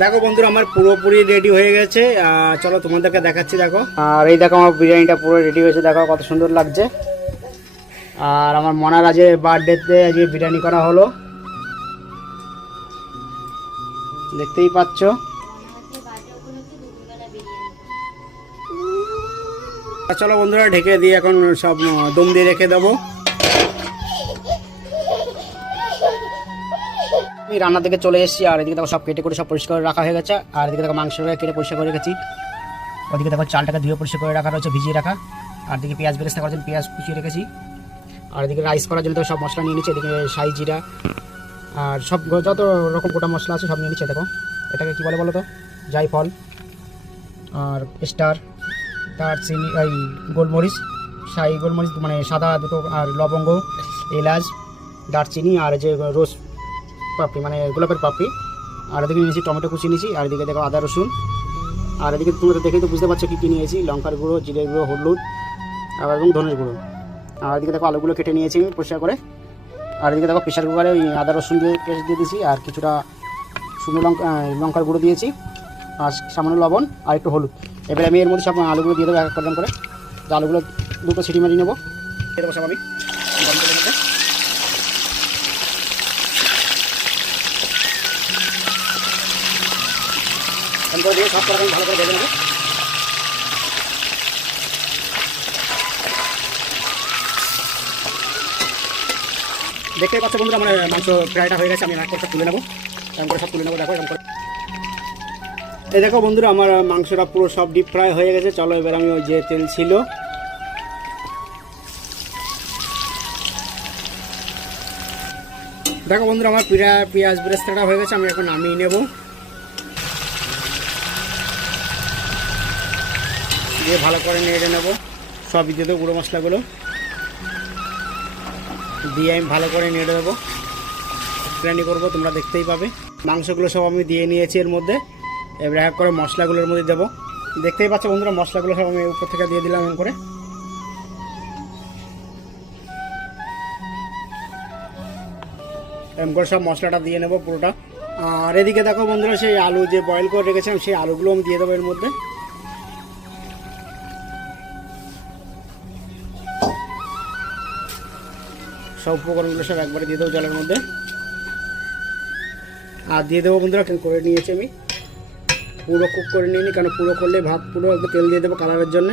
দেখো বন্ধুরা আমার পুরোপুরি রেডি হয়ে গেছে। চলো তোমাদেরকে দেখাচ্ছি। দেখো, আর এই দেখো আমার বিরিয়ানিটা পুরো রেডি হয়েছে। দেখো কত সুন্দর লাগছে। আর আমার মনার আজকে বার্থডেতে আজকে বিরিয়ানি করা হলো, দেখতেই পাচ্ছ। চলো বন্ধুরা ঢেকে দিয়ে এখন সব দম দিয়ে রেখে দেবো। আমি রান্নার দিকে চলে এসেছি, আর এদিকে দেখো সব কেটে করে সব পরিষ্কার করে রাখা হয়ে গেছে। আর এদিকে দেখো মাংসটা কেটে পরিষ্কার করে রেখেছি। ওদিকে দেখো চালটাকে ধুয়ে পরিষ্কার করে রাখা রয়েছে, ভিজিয়ে রাখা। আর দিকে পেঁয়াজ বেরেস্তা করার জন্য পেঁয়াজ কুচিয়ে রেখেছি। আর এদিকে রাইস করার জন্য তো সব মশলা নিয়ে নিচ্ছি। এদিকে শাহি জিরা আর সব যত রকম গোটা মশলা আছে সব নিয়ে নিচ্ছে। দেখো এটাকে কী বলে বলো তো, জায়ফল আর স্টার, দারচিনি, এই গোলমরিচ, শাহি গোলমরিচ মানে সাদা দুটো, আর লবঙ্গ, এলাচ, দারচিনি, আর যে রোজ পাপড়ি মানে গোলাপের পাপড়ি। আর এদিকে নিয়েছি টমেটো কুচি নিয়েছি। আর এদিকে দেখো আদা রসুন। আর এদিকে তোমরা দেখেই তো বুঝতে পারছো কী কী নিয়েছি, লঙ্কার গুঁড়ো, জিরের গুঁড়ো, হলুদ এবং ধনের গুঁড়ো। আর এদিকে দেখো আলুগুলো কেটে নিয়েছি পরিষ্কার করে। আর এদিকে দেখো প্রেশার কুকারে ওই আদা রসুন দিয়ে পেস্ট দিয়ে দিয়েছি। আর কিছুটা শুকনো লঙ্কার গুঁড়ো দিয়েছি, আর সামান্য লবণ আর একটু হলুদ। এবারে আমি এর মধ্যে সব আলুগুলো দিয়ে দেবো এক এক করে। যে আলুগুলো দুটো সিটি মারিয়ে নেবো, দিয়ে দেবো সব আমি গরম তেলের মধ্যে। করে দিয়ে সব করে আমি ভালো করে ভেজে নেবো। দেখতেই পাচ্ছ বন্ধুরা আমার মাংস ফ্রাইটা হয়ে গেছে। আমি এক করে সব তুলে নেবো, এরকম করে সব তুলে নেবো। দেখো এরকম করে। এই দেখো বন্ধুরা আমার মাংসটা পুরো সব ডিপ ফ্রাই হয়ে গেছে। চলো এবার আমি ওই যে তেল ছিল দেখো বন্ধুরা আমার পেঁয়াজ বেরেস্তাটা হয়ে গেছে। আমি এখন নামিয়ে নেব, দিয়ে ভালো করে নেড়ে নেবো। সবই দিয়ে দেবো, গুঁড়ো মশলাগুলো দিয়ে আমি ভালো করে নেড়ে দেবো, বিরিয়ানি করবো, তোমরা দেখতেই পাবে। মাংসগুলো সব আমি দিয়ে নিয়েছি এর মধ্যে। এবার এক করে মশলাগুলোর মধ্যে দেবো। দেখতেই পাচ্ছ বন্ধুরা মশলাগুলো সব আমি উপর থেকে দিয়ে দিলাম এমন করে। এমন করে সব মশলাটা দিয়ে নেবো পুরোটা। আর এদিকে দেখো বন্ধুরা সেই আলু যে বয়েল করে রেখেছিলাম সেই আলুগুলো আমি দিয়ে দেবো এর মধ্যে। সব উপকরণগুলো সব একবারে দিয়ে দেবো জলের মধ্যে। আর দিয়ে দেবো বন্ধুরা করে নিয়েছি আমি, পুরো কুক করে নিইনি, কারণ পুরো করলে ভাত পুরো একটু তেল দিয়ে দেবো কালারের জন্য।